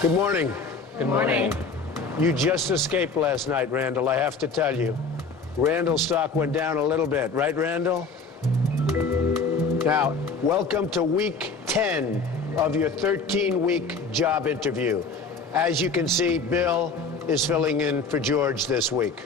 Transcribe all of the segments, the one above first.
Good morning. Good morning. You just escaped last night, Randall, I have to tell you. Randall's stock went down a little bit, right, Randall? Now, welcome to week 10 of your 13-week job interview. As you can see, Bill is filling in for George this week.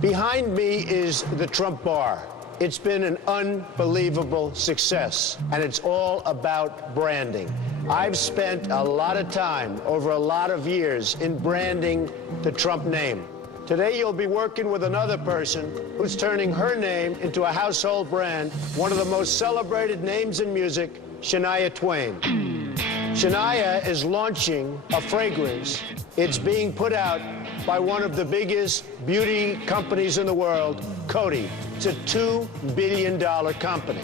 Behind me is the Trump Bar. It's been an unbelievable success, and it's all about branding. I've spent a lot of time over a lot of years in branding the Trump name. Today, you'll be working with another person who's turning her name into a household brand, one of the most celebrated names in music, Shania Twain. Shania is launching a fragrance. It's being put out by one of the biggest beauty companies in the world, Coty. It's a $2 billion company.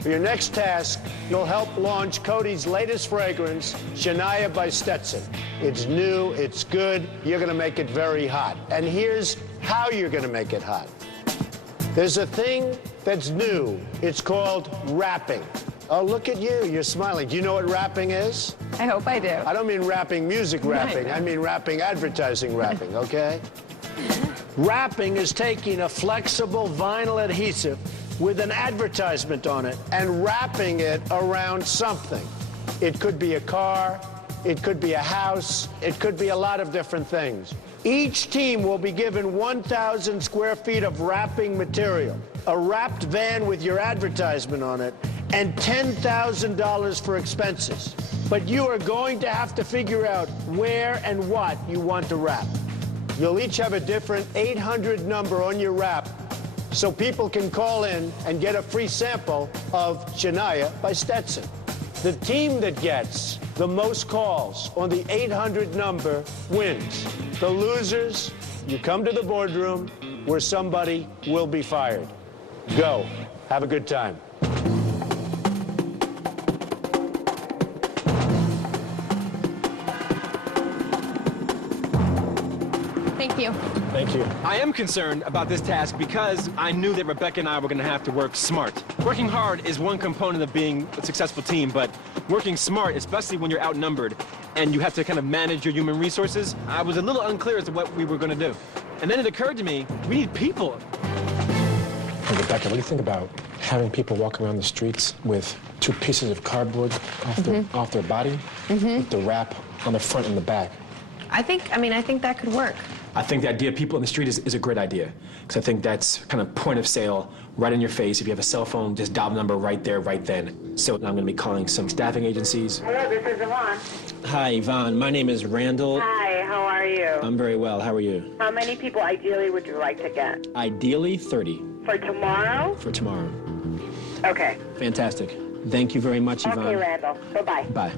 For your next task, you'll help launch Coty's latest fragrance, Shania by Stetson. It's new, it's good, you're gonna make it very hot. And here's how you're gonna make it hot. There's a thing that's new. It's called rapping. Oh, look at you, you're smiling. Do you know what rapping is? I hope I do. I don't mean rapping music rapping, I mean rapping advertising rapping, okay? Rapping is taking a flexible vinyl adhesive with an advertisement on it and wrapping it around something. It could be a car, it could be a house, it could be a lot of different things. Each team will be given 1,000 square feet of wrapping material, a wrapped van with your advertisement on it, and $10,000 for expenses. But you are going to have to figure out where and what you want to wrap. You'll each have a different 800 number on your wrap, so people can call in and get a free sample of Shania by Stetson. The team that gets the most calls on the 800 number wins. The losers, you come to the boardroom where somebody will be fired. Go. Have a good time. Thank you. Thank you. I am concerned about this task because I knew that Rebecca and I were going to have to work smart. Working hard is one component of being a successful team, but working smart, especially when you're outnumbered and you have to kind of manage your human resources, I was a little unclear as to what we were going to do. And then it occurred to me, we need people. Hey, Rebecca, what do you think about having people walk around the streets with 2 pieces of cardboard off their body with the wrap on the front and the back? I think that could work. I think the idea of people in the street is a great idea, because I think that's kind of point of sale, right in your face. If you have a cell phone, just dial the number right there, right then. So I'm going to be calling some staffing agencies. Hello, this is Yvonne. Hi, Yvonne. My name is Randall. Hi, how are you? I'm very well. How are you? How many people ideally would you like to get? Ideally, 30 For tomorrow? for tomorrow. Okay. Fantastic. Thank you very much, Yvonne. Okay, Randall. Bye-bye. Bye.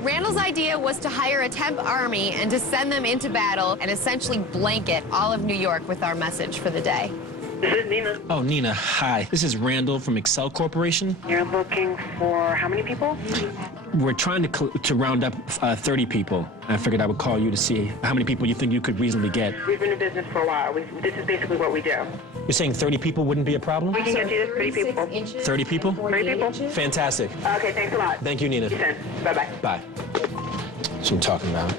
Randall's idea was to hire a temp army and to send them into battle and essentially blanket all of New York with our message for the day. This is Nina. Oh, Nina, hi. This is Randall from Excel Corporation. You're looking for how many people? We're trying to round up 30 people. I figured I would call you to see how many people you think you could reasonably get. We've been in business for a while. This is basically what we do. You're saying 30 people wouldn't be a problem? We can get you to 30 people. 30 people? 30 people. Fantastic. Okay, thanks a lot. Thank you, Nina. See you soon. Bye-bye. Bye. That's what I'm talking about.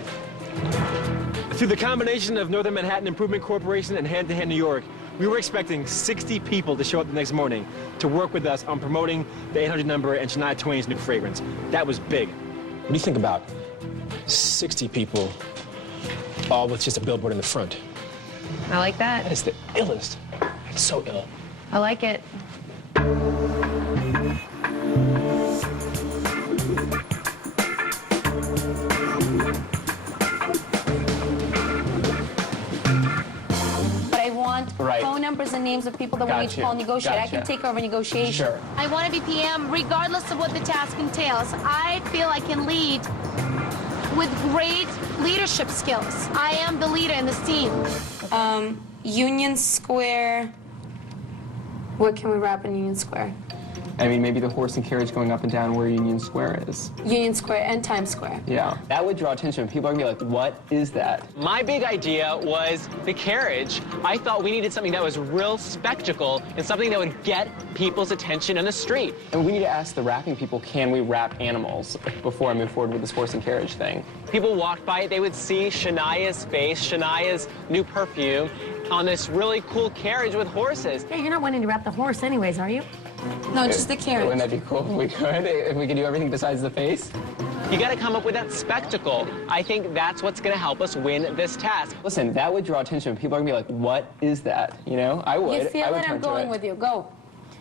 Through the combination of Northern Manhattan Improvement Corporation and Hand to Hand New York, we were expecting 60 people to show up the next morning to work with us on promoting the 800 number and Shania Twain's new fragrance. That was big. What do you think about 60 people, all with just a billboard in the front? I like that. That is the illest. It's so ill. I like it. But I want Right. phone numbers and names of people that want Gotcha. to call and negotiate. I can Gotcha. take over negotiation. Sure. I want to be PM regardless of what the task entails. I feel I can lead with great leadership skills. I am the leader in this team. Union Square. What can we wrap in Union Square? I mean, maybe the horse and carriage going up and down where Union Square is. Union Square and Times Square. Yeah. That would draw attention. People are going to be like, what is that? My big idea was the carriage. I thought we needed something that was real spectacle and something that would get people's attention in the street. And we need to ask the wrapping people, can we wrap animals before I move forward with this horse and carriage thing? People walked by it, they would see Shania's face, Shania's new perfume on this really cool carriage with horses. Hey, you're not wanting to wrap the horse anyways, are you? No, just the carriage. Wouldn't that be cool if we could? If we could do everything besides the face? You gotta come up with that spectacle. I think that's what's gonna help us win this task. Listen, that would draw attention. People are going to be like, what is that? You know, I would. You feel I would it? turn I'm to going it. with you. Go.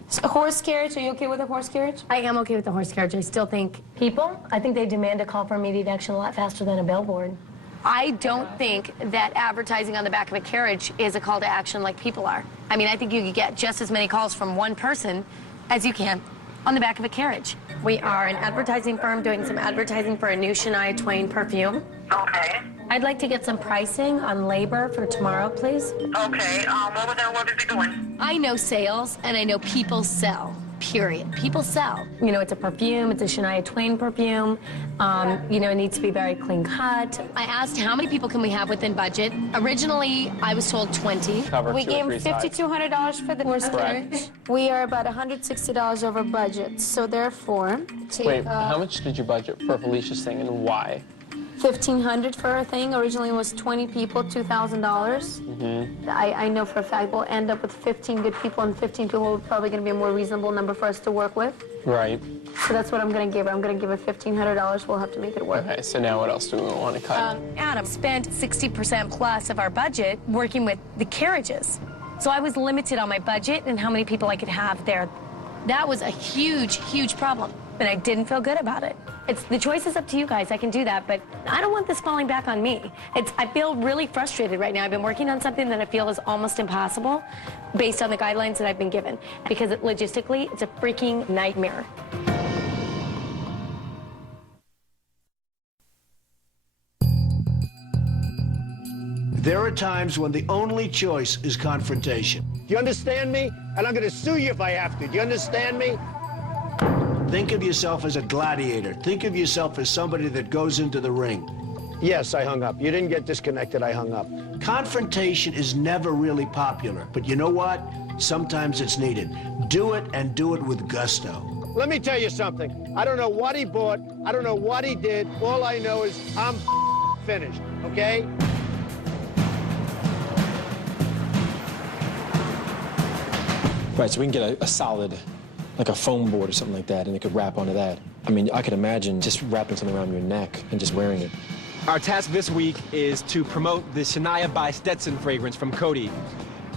So, horse carriage, are you okay with a horse carriage? I am okay with the horse carriage. I still think I think they demand a call for immediate action a lot faster than a billboard. I don't think that advertising on the back of a carriage is a call to action like people are. I mean, I think you could get just as many calls from one person as you can on the back of a carriage. We are an advertising firm doing some advertising for a new Shania Twain perfume. Okay. I'd like to get some pricing on labor for tomorrow, please. Okay. What was that? What is he doing? I know sales and I know people sell. Period. People sell. You know, it's a perfume. It's a Shania Twain perfume. You know, it needs to be very clean cut. I asked how many people can we have within budget. Originally, I was told 20. Cover We two or gave three him sides. $5,200 for the horse Correct. carriage. We are about $160 over budget. So therefore, take Wait, how much did you budget for Felicia's thing and why? $1,500 for our thing. Originally it was 20 people, $2,000. I know for a fact we'll end up with 15 good people, and 15 people are probably going to be a more reasonable number for us to work with. Right. So that's what I'm going to give her. I'm going to give her $1,500. We'll have to make it work. Okay, so now what else do we want to cut? Adam spent 60% plus of our budget working with the carriages. So I was limited on my budget and how many people I could have there. That was a huge, huge problem, and I didn't feel good about it. The choice is up to you guys. I can do that, but I don't want this falling back on me. I feel really frustrated right now. I've been working on something that I feel is almost impossible based on the guidelines that I've been given, because logistically, it's a freaking nightmare. There are times when the only choice is confrontation. Do you understand me? And I'm going to sue you if I have to. Do you understand me? Think of yourself as a gladiator. Think of yourself as somebody that goes into the ring. Yes, I hung up. You didn't get disconnected. I hung up. Confrontation is never really popular. But you know what? Sometimes it's needed. Do it, and do it with gusto. Let me tell you something. I don't know what he bought. I don't know what he did. All I know is I'm finished, okay? Right, so we can get a solid, like a foam board or something like that, and it could wrap onto that. I mean, I could imagine just wrapping something around your neck and just wearing it. Our task this week is to promote the Shania by Stetson fragrance from Coty.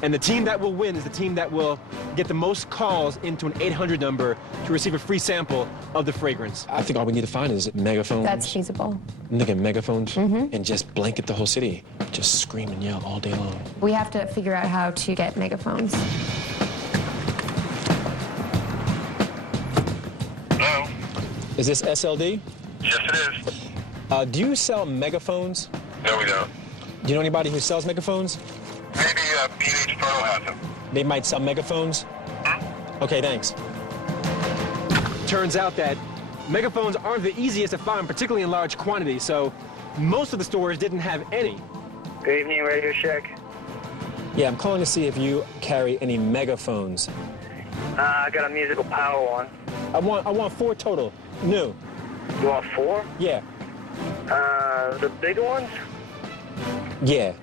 And the team that will win is the team that will get the most calls into an 800 number to receive a free sample of the fragrance. I think all we need to find is megaphones. That's feasible. I'm thinking megaphones and just blanket the whole city. Just scream and yell all day long. We have to figure out how to get megaphones. Hello? Is this SLD? Yes, it is. Do you sell megaphones? No, we don't. Do you know anybody who sells megaphones? Maybe PH Photo has them. They might sell megaphones? Okay, thanks. Turns out that megaphones aren't the easiest to find, particularly in large quantities, so most of the stores didn't have any. Good evening, Radio Shack. Yeah, I'm calling to see if you carry any megaphones. I got a musical power one. I want 4 total. New. You want 4? Yeah. The bigger ones? Yeah.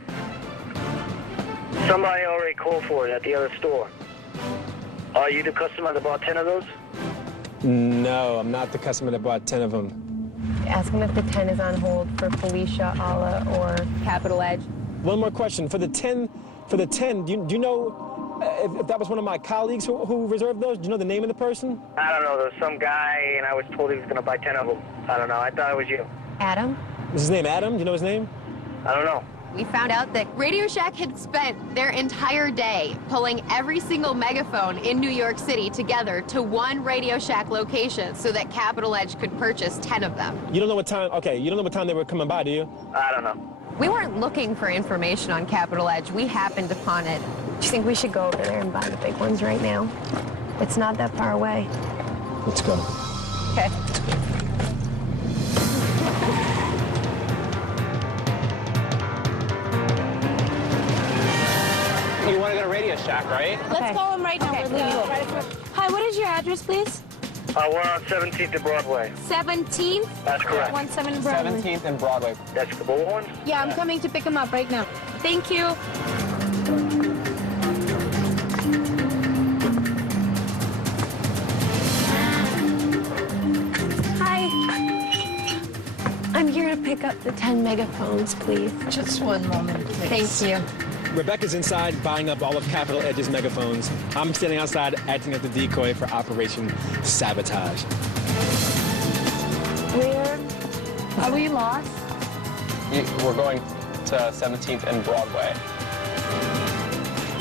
Somebody already called for it at the other store. Are you the customer that bought 10 of those? No, I'm not the customer that bought 10 of them. Ask them if the 10 is on hold for Felicia, Ala, or Capital Edge. One more question. For the 10, do you know if that was one of my colleagues who reserved those? Do you know the name of the person? I don't know. There was some guy, and I was told he was going to buy 10 of them. I don't know. I thought it was you. Adam? Is his name Adam? Do you know his name? I don't know. We found out that Radio Shack had spent their entire day pulling every single megaphone in New York City together to one Radio Shack location so that Capital Edge could purchase 10 of them. You don't know what time, okay, you don't know what time they were coming by, do you? I don't know. We weren't looking for information on Capital Edge. We happened upon it. Do you think we should go over there and buy the big ones right now? It's not that far away. Let's go. Okay. You want to go to Radio Shack, right? Let's call him right now. Okay. We're leaving. Hi, what is your address, please? We're on 17th and Broadway. 17th? That's correct. 17 Broadway. 17th and Broadway. That's the Bullhorns? Yeah, I'm coming to pick him up right now. Thank you. Hi. I'm here to pick up the 10 megaphones, please. Just one moment, please. Thank you. Rebecca's inside buying up all of Capital Edge's megaphones. I'm standing outside acting as the decoy for Operation Sabotage. Where? Are we lost? We're going to 17th and Broadway.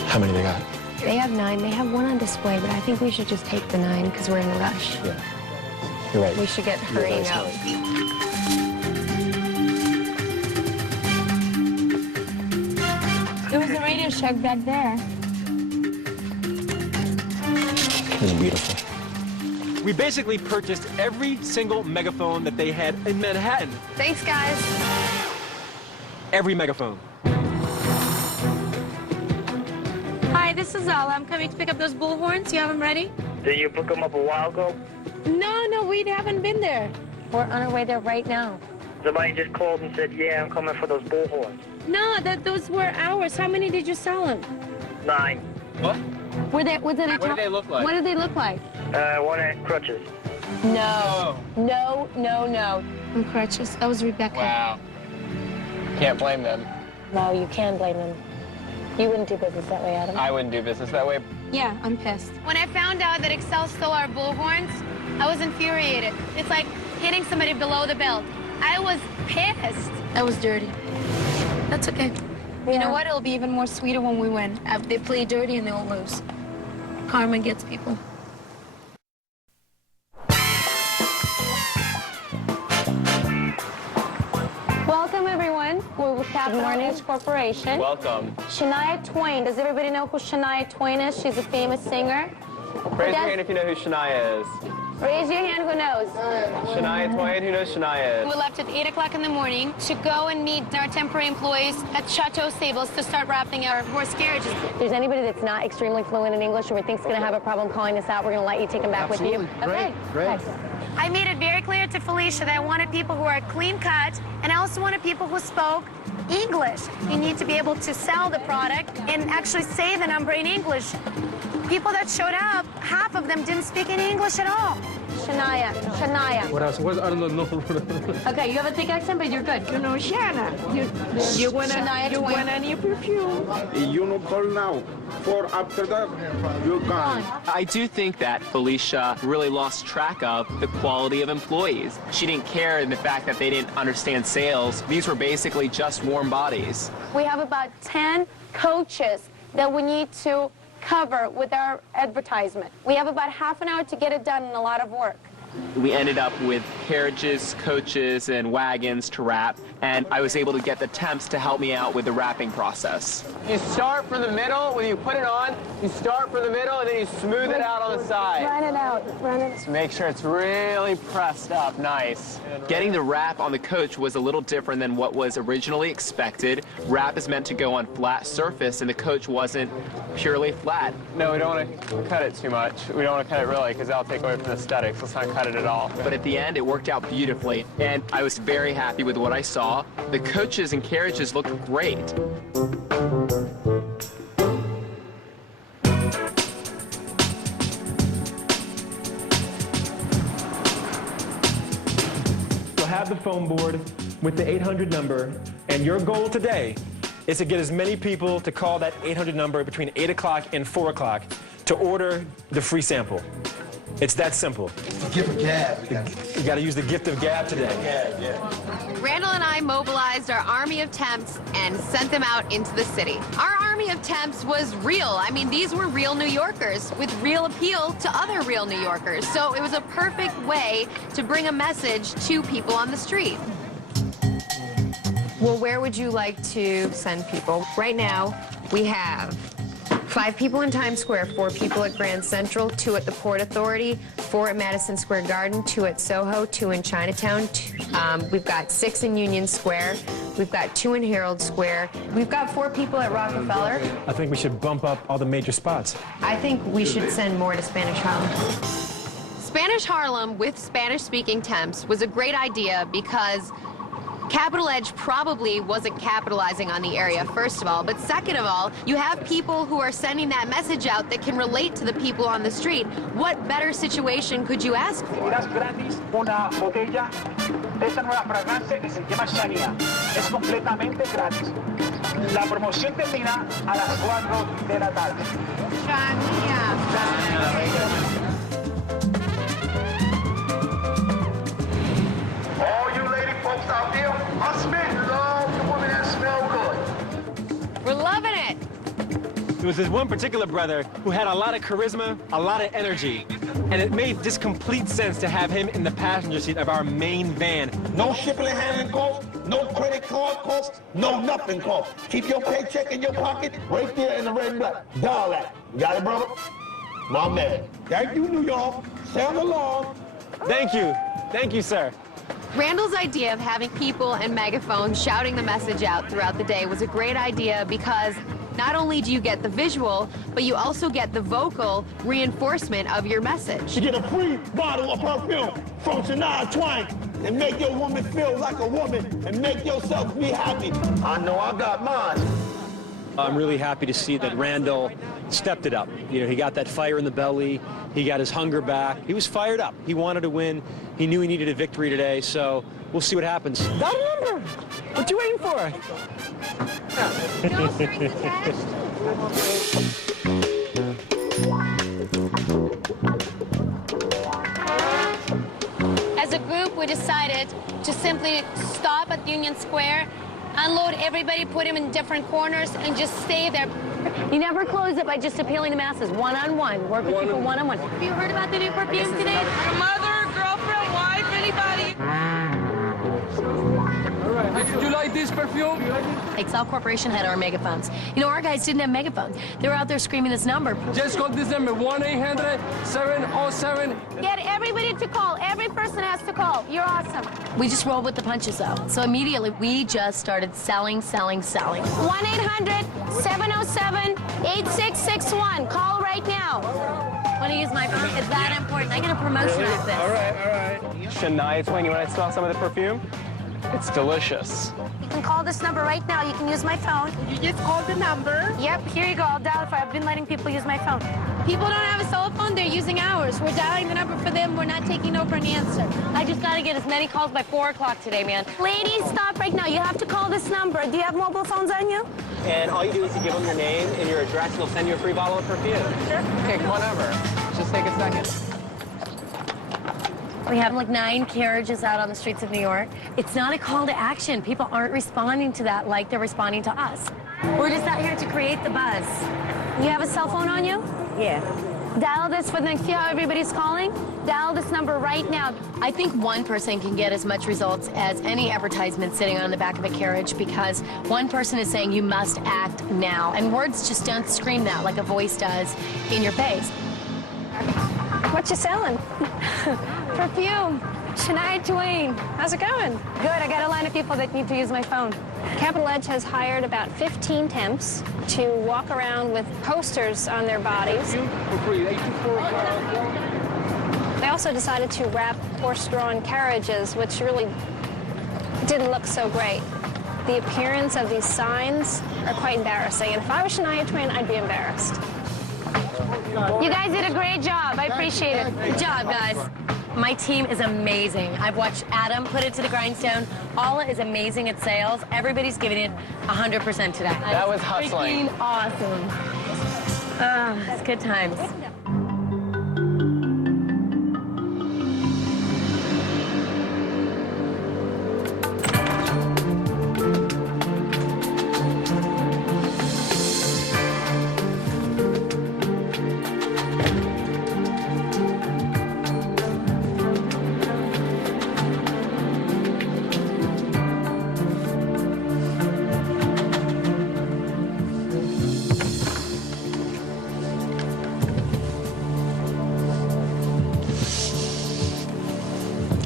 How many they got? They have 9. They have 1 on display, but I think we should just take the 9 because we're in a rush. Yeah. You're right. We should get hurrying out. There was a Radio Shack back there. It was beautiful. We basically purchased every single megaphone that they had in Manhattan. Thanks, guys. Every megaphone. Hi, this is Ala. I'm coming to pick up those bullhorns. You have them ready? Did you pick them up a while ago? No, we haven't been there. We're on our way there right now. Somebody just called and said, yeah, I'm coming for those Bullhorns. No, those were ours. How many did you sell them? 9. What? What did they look like? What did they look like? One had crutches. No. No. On crutches. That was Rebecca. Wow. Can't blame them. No, you can blame them. You wouldn't do business that way, Adam. I wouldn't do business that way. Yeah, I'm pissed. When I found out that Excel stole our bullhorns, I was infuriated. It's like hitting somebody below the belt. I was pissed. That was dirty. That's okay. You know what? It'll be even more sweeter when we win. They play dirty and they'll lose. Karma gets people. Welcome, everyone. We're with Capital Edge Corporation. Welcome. Shania Twain. Does everybody know who Shania Twain is? She's a famous singer. Raise your hand if you know who Shania is. Raise your hand who knows. Shania Twain, who knows Shania We is? left at 8 o'clock in the morning to go and meet our temporary employees at Chateau Stables to start wrapping our horse carriages. If there's anybody that's not extremely fluent in English or we think's going to have a problem calling us out, we're going to let you take them back with you. Great, great. I made it very clear to Felicia that I wanted people who are clean cut, and I also wanted people who spoke English. You need to be able to sell the product and actually say the number in English. People that showed up, half of them didn't speak any English at all. Shania. What else? I don't know. Okay, you have a thick accent, but you're good. You know, Shanna, you want any perfume? You know, call now. For after that, you're gone. I do think that Felicia really lost track of the quality of employees. She didn't care in the fact that they didn't understand sales. These were basically just warm bodies. We have about 10 coaches that we need to cover with our advertisement. We have about half an hour to get it done and a lot of work. We ended up with carriages, coaches, and wagons to wrap, and I was able to get the temps to help me out with the wrapping process. You start from the middle, when you put it on, you start from the middle and then you smooth it out on the side. Run it out, run it. So make sure it's really pressed up nice. Getting the wrap on the coach was a little different than what was originally expected. Wrap is meant to go on flat surface, and the coach wasn't purely flat. No, we don't want to cut it too much. We don't want to cut it really, because that'll take away from the aesthetics. Let's not cut it at all. But at the end, it worked out beautifully, and I was very happy with what I saw. The coaches and carriages looked great. You'll have the phone board with the 800 number, and your goal today is to get as many people to call that 800 number between 8 o'clock and 4 o'clock to order the free sample. It's that simple. Gift of gab. You got to use the gift of gab today. Randall and I mobilized our army of temps and sent them out into the city. Our army of temps was real. I mean, these were real New Yorkers with real appeal to other real New Yorkers. So it was a perfect way to bring a message to people on the street. Well, where would you like to send people? Right now, we have 5 people in Times Square, 4 people at Grand Central, 2 at the Port Authority, 4 at Madison Square Garden, 2 at Soho, 2 in Chinatown. We've got 6 in Union Square. We've got 2 in Herald Square. We've got 4 people at Rockefeller. I think we should bump up all the major spots. I think we should send more to Spanish Harlem. Spanish Harlem with Spanish-speaking temps was a great idea because Capital Edge probably wasn't capitalizing on the area, first of all, but second of all, you have people who are sending that message out that can relate to the people on the street. What better situation could you ask for? Gratis una botella de esta nueva fragancia que se llama Shania. Es completamente gratis. La promoción termina a las 4 de la tarde. Shania. All you lady folks out there, us men love the women that smell good. We're loving it. There was this one particular brother who had a lot of charisma, a lot of energy, and it made just complete sense to have him in the passenger seat of our main van. No shipping and handling costs, no credit card costs, no nothing costs. Keep your paycheck in your pocket right there in the red and black. Dial that. You got it, brother? My man. Thank you, New York. Sound along. Thank you. Thank you, sir. Randall's idea of having people and megaphones shouting the message out throughout the day was a great idea because not only do you get the visual, but you also get the vocal reinforcement of your message. You get a free bottle of perfume from Shania Twain and make your woman feel like a woman and make yourself be happy. I know I got mine. I'm really happy to see that Randall stepped it up. You know, he got that fire in the belly. He got his hunger back. He was fired up. He wanted to win. He knew he needed a victory today, so we'll see what happens. That number! What you waiting for? No strings attached. As a group, we decided to simply stop at Union Square, unload everybody, put them in different corners, and just stay there. You never close it by just appealing to masses. One-on-one. Work with people one-on-one. Have you heard about the new perfume today? Your mother, girlfriend, wife, anybody? Did you like this perfume? Excel Corporation had our megaphones. You know, our guys didn't have megaphones. They were out there screaming this number. Just call this number, 1-800-707. Get everybody to call. Every person has to call. You're awesome. We just rolled with the punches, though. So immediately, we just started selling. 1-800-707-8661. Call right now. Want to use my phone? It's that important. I get a promotion out of this. All right. Shania Twain, you want to smell some of the perfume? It's delicious. You can call this number right now. You can use my phone. You just called the number. Yep, here you go. I'll dial it for you. I've been letting people use my phone. People don't have a cell phone. They're using ours. We're dialing the number for them. We're not taking no for an answer. I just got to get as many calls by 4 o'clock today, man. Ladies, stop right now. You have to call this number. Do you have mobile phones on you? And all you do is you give them your name and your address, and they'll send you a free bottle of perfume. Sure. Okay, come on over. Just take a second. We have like 9 carriages out on the streets of New York. It's not a call to action. People aren't responding to that like they're responding to us. We're just out here to create the buzz. You have a cell phone on you? Yeah. Dial this for the, see how everybody's calling? Dial this number right now. I think one person can get as much results as any advertisement sitting on the back of a carriage because one person is saying you must act now. And words just don't scream that like a voice does in your face. What you selling? Perfume. Shania Twain. How's it going? Good. I got a line of people that need to use my phone. Capital Edge has hired about 15 temps to walk around with posters on their bodies. They also decided to wrap horse-drawn carriages, which really didn't look so great. The appearance of these signs are quite embarrassing, and if I was Shania Twain, I'd be embarrassed. You guys did a great job. I appreciate it. Good job, guys. My team is amazing. I've watched Adam put it to the grindstone. Paula is amazing at sales. Everybody's giving it 100% today. That was hustling. Freaking awesome. It's good times.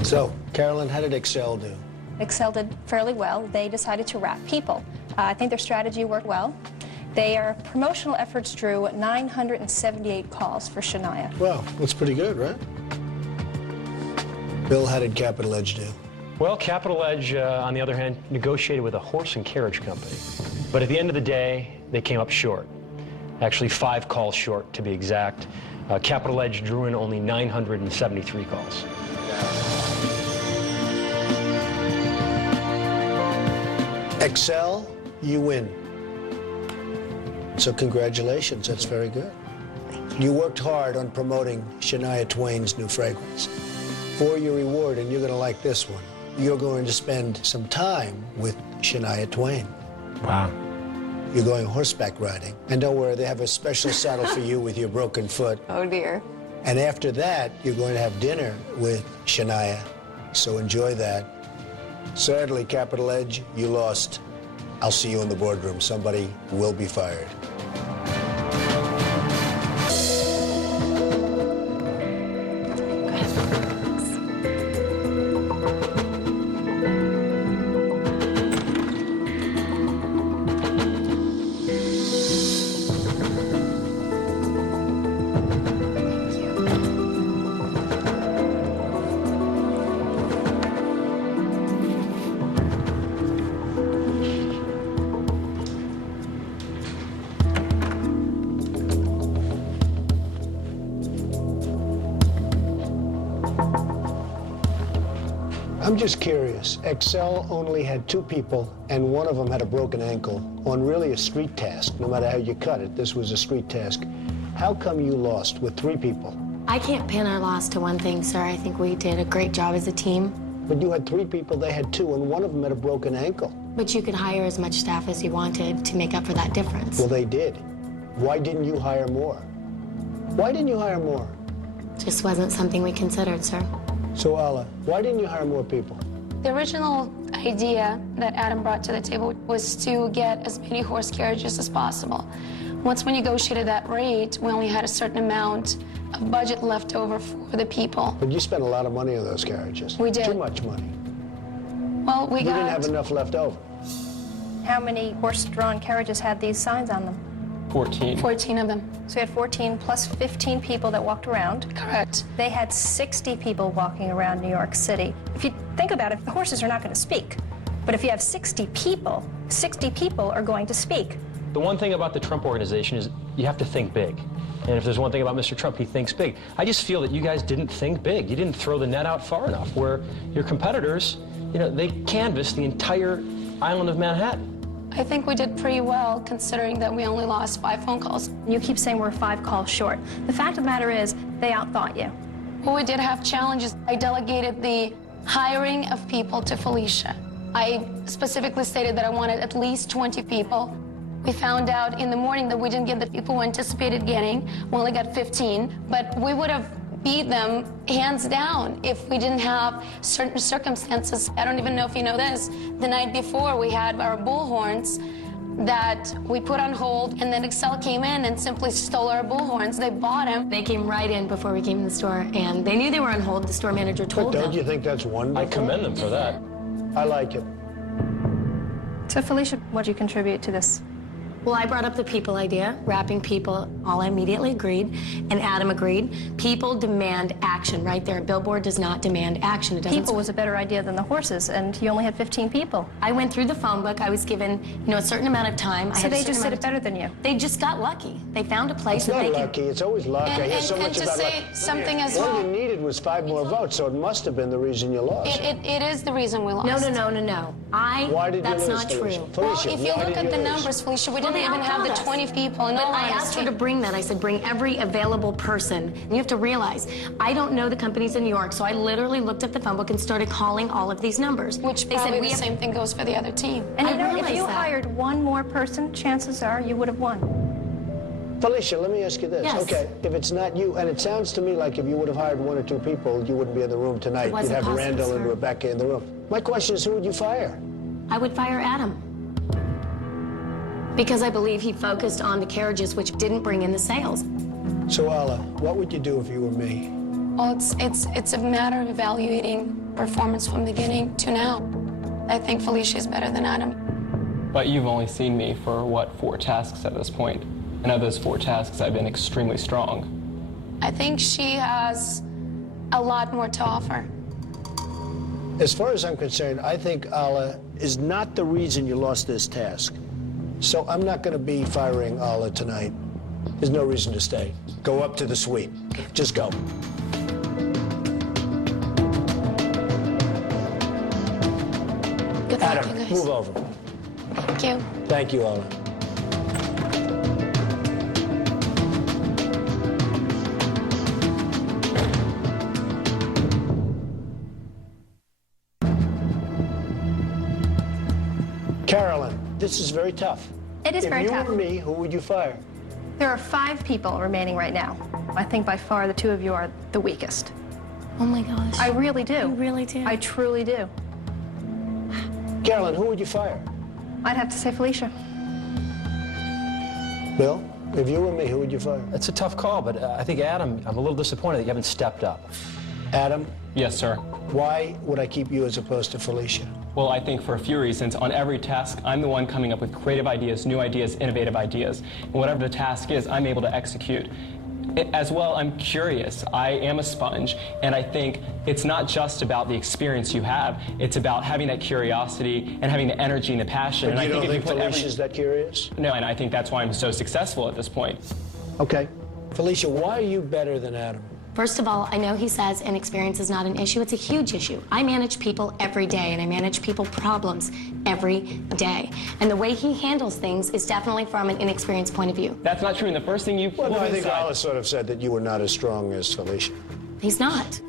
So, Carolyn, how did Excel do? Excel did fairly well. They decided to wrap people. I think their strategy worked well. Their promotional efforts drew 978 calls for Shania. Well, that's pretty good, right? Bill, how did Capital Edge do? Well, Capital Edge, on the other hand, negotiated with a horse and carriage company. But at the end of the day, they came up short. Actually, 5 calls short, to be exact. Capital Edge drew in only 973 calls. Excel, you win. So congratulations, that's very good. You worked hard on promoting Shania Twain's new fragrance. For your reward, and you're going to like this one, you're going to spend some time with Shania Twain. Wow. You're going horseback riding. And don't worry, they have a special saddle for you with your broken foot. Oh, dear. And after that, you're going to have dinner with Shania. So enjoy that. Sadly, Capital Edge, you lost. I'll see you in the boardroom. Somebody will be fired. I'm just curious. Excel only had 2 people, and one of them had a broken ankle on really a street task. No matter how you cut it, this was a street task. How come you lost with 3 people? I can't pin our loss to one thing, sir. I think we did a great job as a team. But you had 3 people, they had 2, and one of them had a broken ankle. But you could hire as much staff as you wanted to make up for that difference. Well, they did. Why didn't you hire more? Why didn't you hire more? Just wasn't something we considered, sir. So, Alla, why didn't you hire more people? The original idea that Adam brought to the table was to get as many horse carriages as possible. Once we negotiated that rate, we only had a certain amount of budget left over for the people. But you spent a lot of money on those carriages. We did. Too much money. Well, we You didn't have enough left over. How many horse-drawn carriages had these signs on them? 14. 14 of them. So we had 14 plus 15 people that walked around. Correct. They had 60 people walking around New York City. If you think about it, the horses are not going to speak. But if you have 60 people are going to speak. The one thing about the Trump organization is you have to think big. And if there's one thing about Mr. Trump, he thinks big. I just feel that you guys didn't think big. You didn't throw the net out far enough, where your competitors, you know, they canvassed the entire island of Manhattan. I think we did pretty well, considering that we only lost 5 phone calls. You keep saying we're 5 calls short. The fact of the matter is, they outthought you. Well, we did have challenges. I delegated the hiring of people to Felicia. I specifically stated that I wanted at least 20 people. We found out in the morning that we didn't get the people we anticipated getting. We only got 15, but we would have beat them hands down if we didn't have certain circumstances. I don't even know if you know this. The night before, we had our bullhorns that we put on hold, and then Excel came in and simply stole our bullhorns. They bought them. They came right in before we came in the store, and they knew they were on hold. The store manager told But them. don't you think that's wonderful? I commend them for that. I like it. So Felicia, what did you contribute to this? Well, I brought up the people idea, wrapping people. All immediately agreed, and Adam agreed. People demand action right there. Billboard does not demand action. It doesn't. People was a better idea than the horses, and you only had 15 people. I went through the phone book. I was given, you know, a certain amount of time. So they just did it better than you. They just got lucky. They found a place It's that not they lucky. It's always luck. I hear so much to about say luck. something as All well. you needed was 5 more votes, so it must have been the reason you lost. It is the reason we lost. No. Why did you That's lose, not Felicia? true. Well, Felicia, if you why look did at the lose? numbers, Felicia, we Well, didn't they even have the outthought us. 20 people. In But all I honesty. asked her to bring that. I said, bring every available person. You have to realize, I don't know the companies in New York, so I literally looked at the phone book and started calling all of these numbers. Which they probably said, we the have same thing goes for the other team. And you I know, if realize you that. hired one more person, chances are you would have won. Felicia, let me ask you this. Yes. Okay, if it's not you, and it sounds to me like if you would have hired 1 or 2 people, you wouldn't be in the room tonight. You'd wasn't have possible, Randall and sir. Rebecca in the room. My question is, who would you fire? I would fire Adam. Because I believe he focused on the carriages, which didn't bring in the sales. So, Alla, what would you do if you were me? Well, it's a matter of evaluating performance from beginning to now. I think Felicia is better than Adam. But you've only seen me for, what, 4 tasks at this point? And of those 4 tasks, I've been extremely strong. I think she has a lot more to offer. As far as I'm concerned, I think Alla is not the reason you lost this task. So I'm not going to be firing Alla tonight. There's no reason to stay. Go up to the suite. Just go. Good luck, Adam, you guys. move over. Thank you. Thank you, Alla. Carolyn, this is very tough. It is very tough. If you were me, who would you fire? There are 5 people remaining right now. I think by far the 2 of you are the weakest. Oh my gosh. I really do. You really do? I truly do. Carolyn, who would you fire? I'd have to say Felicia. Bill, if you were me, who would you fire? It's a tough call, but I think, Adam, I'm a little disappointed that you haven't stepped up. Adam, Yes, sir. why would I keep you as opposed to Felicia? Well, I think for a few reasons. On every task, I'm the one coming up with creative ideas, new ideas, innovative ideas. And whatever the task is, I'm able to execute. As well, I'm curious. I am a sponge, and I think it's not just about the experience you have. It's about having that curiosity and having the energy and the passion. But And you I don't think think if you put Felicia's that curious? No, and I think that's why I'm so successful at this point. Okay. Felicia, why are you better than Adam? First of all, I know he says inexperience is not an issue. It's a huge issue. I manage people every day, and I manage people problems every day. And the way he handles things is definitely from an inexperienced point of view. That's not true. And the first thing you Well, no, pulled I think inside- Alla sort of said that you were not as strong as Felicia. He's not.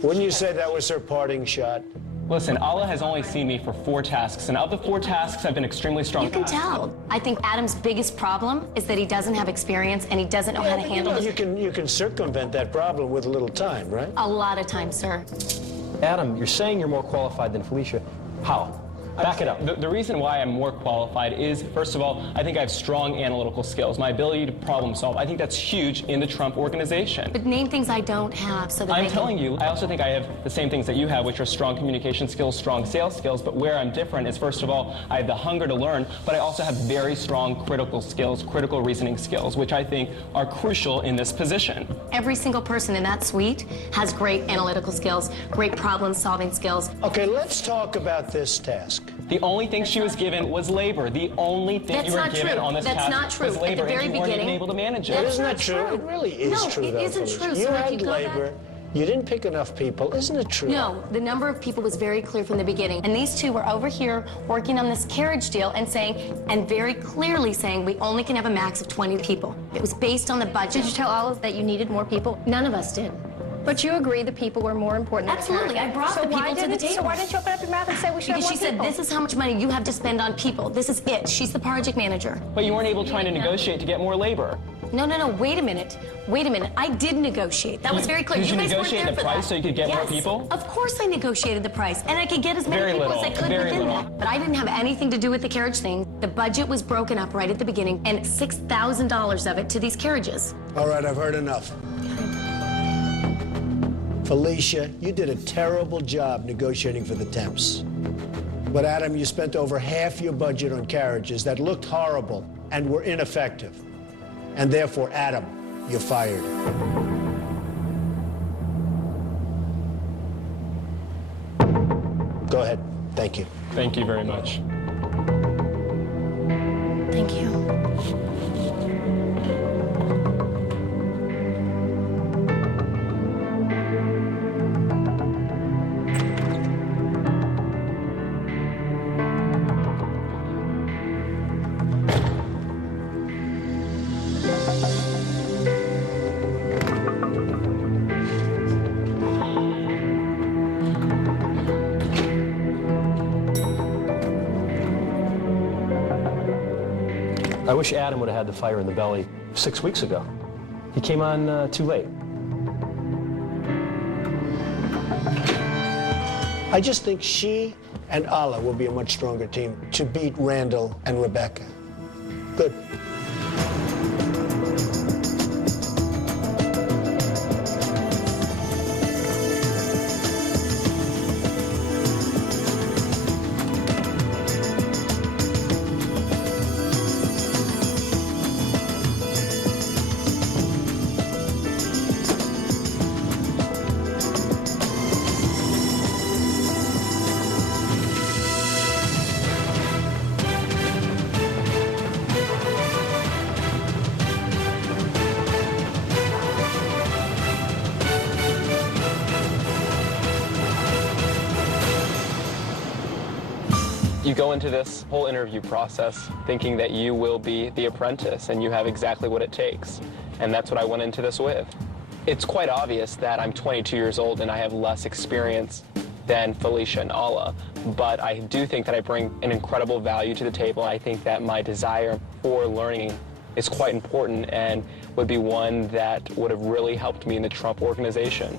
Wouldn't you say that was her parting shot? Listen, Alla has only seen me for 4 tasks, and of the 4 tasks, I've been extremely strong. You can tell. I think Adam's biggest problem is that he doesn't have experience and he doesn't know how to handle this. You can circumvent that problem with a little time, right? A lot of time, sir. Adam, you're saying you're more qualified than Felicia. How? Back it up. The reason why I'm more qualified is, first of all, I think I have strong analytical skills. My ability to problem solve, I think that's huge in the Trump organization. But name things I don't have so that I'm they telling you, I also think I have the same things that you have, which are strong communication skills, strong sales skills, but where I'm different is, first of all, I have the hunger to learn, but I also have very strong critical skills, critical reasoning skills, which I think are crucial in this position. Every single person in that suite has great analytical skills, great problem-solving skills. Okay, let's talk about this task. The only thing she was given was labor. The only thing That's you were not given true. on this That's task not true. was At the labor, very and you weren't even beginning- able to manage it. That's Isn't not that true? true. It really is No, true, it though, isn't Felicia. true, You sir. If had you go labor. back- You didn't pick enough people. Isn't it true? No, the number of people was very clear from the beginning. And these 2 were over here working on this carriage deal and saying, and very clearly saying, we only can have a max of 20 people. It was based on the budget. Did you tell Olive that you needed more people? None of us did. But you agreed the people were more important than Absolutely. the I brought the people to the table. So why didn't you open up your mouth and say we should Because have she more said, people? this is how much money you have to spend on people. This is it. She's the project manager. But you weren't able trying to negotiate to get more labor. No, no, no. Wait a minute. Wait a minute. I did negotiate. That was very clear. Did you guys weren't negotiate there the for price that. so you could get more Yes, people? Of course I negotiated the price. And I could get as many Very people little, as I could very within little. that. But I didn't have anything to do with the carriage thing. The budget was broken up right at the beginning, and $6,000 of it to these carriages. All right, I've heard enough. Felicia, you did a terrible job negotiating for the temps. But Adam, you spent over half your budget on carriages that looked horrible and were ineffective. And therefore, Adam, you're fired. Go ahead. Thank you. Thank you very much. Thank you. I wish Adam would have had the fire in the belly 6 weeks ago. He came on too late. I just think she and Alla will be a much stronger team to beat Randall and Rebecca. Good. You go into this whole interview process thinking that you will be the apprentice and you have exactly what it takes. And that's what I went into this with. It's quite obvious that I'm 22 years old and I have less experience than Felicia and Alla, but I do think that I bring an incredible value to the table. I think that my desire for learning is quite important and would be one that would have really helped me in the Trump organization.